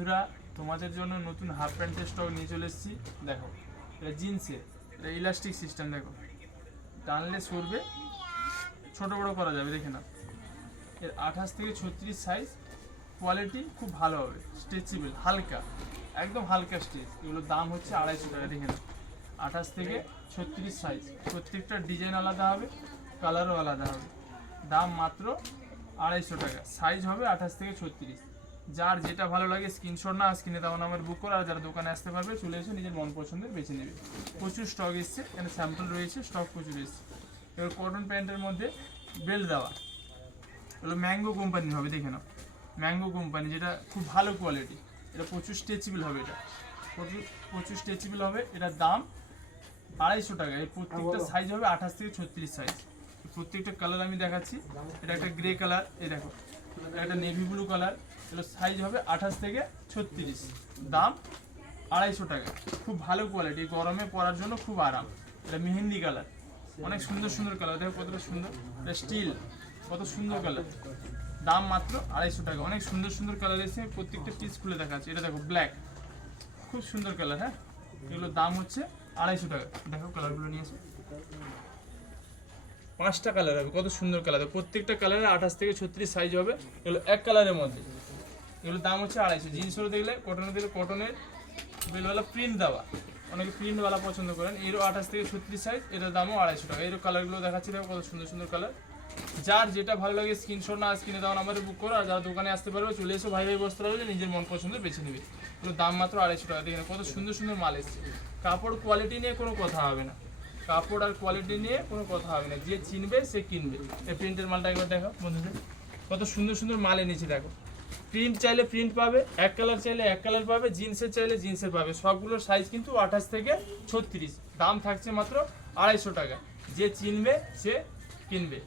বন্ধুরা, তোমাদের জন্য নতুন হাফ প্যান্টের স্টক নিয়ে চলে এসেছি। দেখো, এটা জিন্সের, এটা ইলাস্টিক সিস্টেম। দেখো, টানলে সরবে, ছোট বড় করা যাবে। দেখে না, এর 28 থেকে 36 সাইজ। কোয়ালিটি খুব ভালো হবে, স্ট্রেচেবল, হালকা, একদম হালকা স্ট্রেচ। এগুলোর দাম হচ্ছে 250 টাকা। দেখে না, 28 থেকে 36 সাইজ, প্রত্যেকটা ডিজাইন আলাদা হবে, কালারও আলাদা হবে। দাম মাত্র 250 টাকা। সাইজ হবে 28 থেকে 36। যার যেটা ভালো লাগে স্ক্রিনশট না স্ক্রিনে দেওয়া নাম্বার বুক করো। আর যারা দোকানে আসতে পারবে চলে এসে নিজের মন পছন্দের বেছে নেবে। প্রচুর স্টক এসছে, এখানে স্যাম্পল রয়েছে, স্টক প্রচুর এসছে। এবার কটন প্যান্টের মধ্যে বেল্ট দেওয়া, এগুলো ম্যাঙ্গো কোম্পানির হবে। দেখে নাও, ম্যাঙ্গো কোম্পানি, যেটা খুব ভালো কোয়ালিটি। এটা প্রচুর স্ট্রেচেবল হবে, এটা প্রচুর স্ট্রেচেবল হবে। এটার দাম 250 টাকা। এর প্রত্যেকটা সাইজ হবে 28 থেকে 36 সাইজ। প্রত্যেকটা কালার আমি দেখাচ্ছি। এটা একটা গ্রে কালার, এই দেখো, এটা একটা নেভি ব্লু কালার। এগুলো সাইজ হবে 28 থেকে 36, দাম 250 টাকা। খুব ভালো কোয়ালিটি, গরমে পরার জন্য খুব আরাম। এটা মেহেন্দি কালার, অনেক সুন্দর সুন্দর কালার। দেখো কতটা সুন্দর, এটা স্টিল, কত সুন্দর কালার। দাম মাত্র 250 টাকা। অনেক সুন্দর সুন্দর কালার এসে প্রত্যেকটা পিস খুলে দেখাচ্ছে। এটা দেখো ব্ল্যাক, খুব সুন্দর কালার। হ্যাঁ, এগুলোর দাম হচ্ছে 250 টাকা। দেখো কালারগুলো নিয়ে এসে, 5টা কালার হবে, কত সুন্দর কালার। প্রত্যেকটা কালারে 28 থেকে 36 সাইজ হবে। এগুলো এক কালারের মধ্যে। এগুলোর দাম হচ্ছে 250। জিন্সেরও দেখলে, কটনের দেখলে, কটনের বেলওয়ালা প্রিন্ট দেওয়া, অনেকে প্রিন্টওয়ালা পছন্দ করেন। এরও 28 থেকে 36 সাইজ, এটার দামও 250 টাকা। এরও কালারগুলো দেখাচ্ছি, দেখো কত সুন্দর সুন্দর কালার। যার যেটা ভালো লাগে স্ক্রিনশট না স্ক্রিনে দেওয়া নাম্বারে বুক করো। আর যারা দোকানে আসতে পারবে চলে এসো, ভাই ভাই বস্ত্র হবে, নিজের মন পছন্দ বেছে নেবে। এগুলোর দাম মাত্র 250 টাকা। দেখেন কত সুন্দর সুন্দর মাল এসছে। কাপড় কোয়ালিটি নিয়ে কোনো কথা হবে না, কাপড় আর কোয়ালিটি নিয়ে কোনো কথা হবে না। যে চিনবে সে কিনবে। এই প্রিন্টের মালটা একবার দেখো বন্ধুদের, কত সুন্দর সুন্দর মাল এনেছি। দেখো, প্রিন্ট চাইলে প্রিন্ট পাবে, এক কালার চাইলে এক কালার পাবে, জিন্সের চাইলে জিন্সের পাবে। সবগুলোর সাইজ কিন্তু 28 থেকে 36। দাম থাকছে মাত্র 250 টাকা। যে চিনবে সে কিনবে।